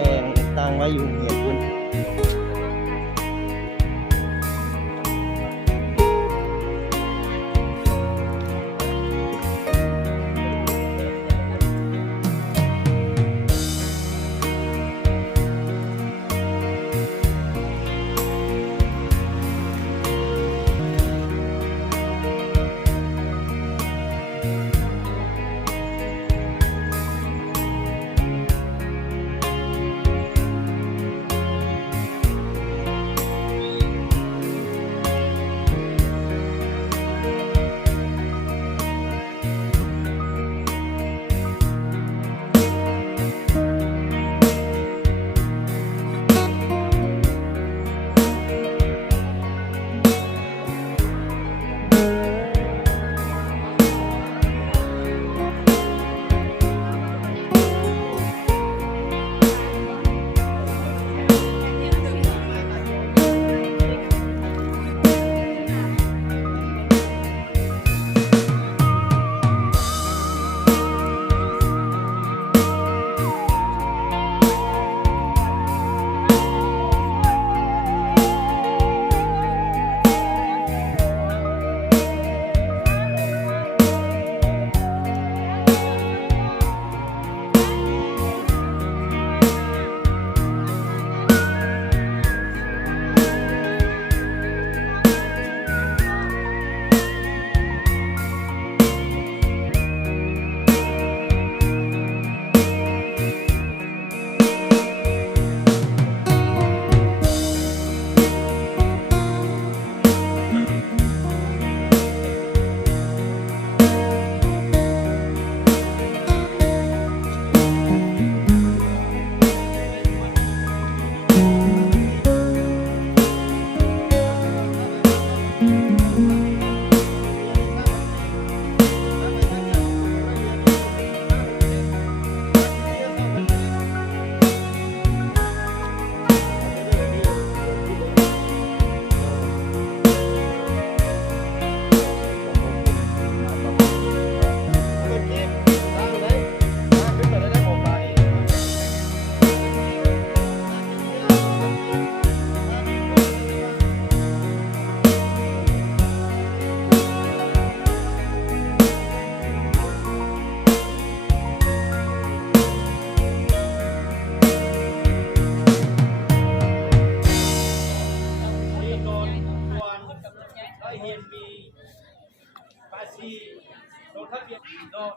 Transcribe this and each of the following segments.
ลงตั้งไว้อยู่เหียคุณ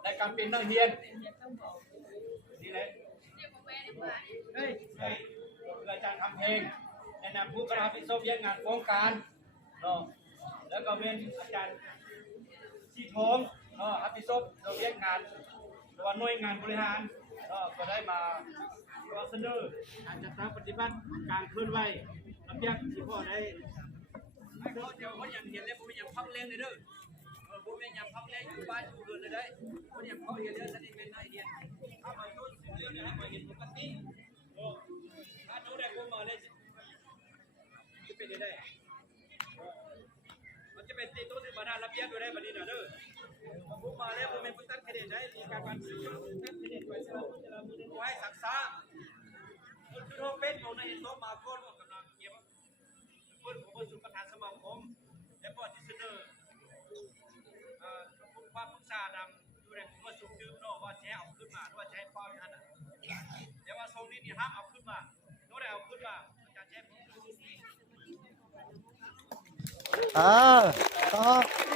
ในการเป็นนักเรียนนี่แหละเฮ้ยอาจารย์ทำเพลงแนะนำผู้กระทำพิธีงานโครงการเนาะแล้วก็เป็นอาจารย์ชีทองเนาะรับผิดชอบเรียนงานหรือว่าหน่วยงานบริหารเนาะก็ได้มาเสนอการจัดตั้งปฏิบัติการเคลื่อนไหวระเบียบที่พ่อได้เดี๋ยวเขาอย่างเห็นเลยผมอย่างพักเล่นเลยเด้อผมอย่างพักเล่นอยู่บ้านอยู่เรือนเลยได้ผมอย่างเขาเห็นเรื่องนั้นเป็นนายเรียนถ้ามาต้นเรื่องนี้ให้มาเห็นปกติถ้าโน้ตได้ผมมาเลยจะเป็นได้มันจะเป็นตีต้นมาได้ระเบียบอยู่ได้บัดนี้เด้อผมมาแล้วผมเป็นผู้ตั้งคะแนนได้มีการบันทึกตั้งคะแนนไว้สำหรับผู้จะรับมือไว้สักษาคนที่เขาเป็นของนายโต๊ะมาก้นกำลังเกี่ยวคนผมเป็นสุประธานสมาคมและก็ที่เสนอความปรึกษานำดูแลผมว่าสูงดื่มเนาะว่าแช่เอาขึ้นมาว่าแช่เป้าอย่างนั้นแต่ว่าทรงนี้นี่ห้ามเอาขึ้นมาโน้ตได้เอาขึ้นมาอาจารย์แช่ผมครับ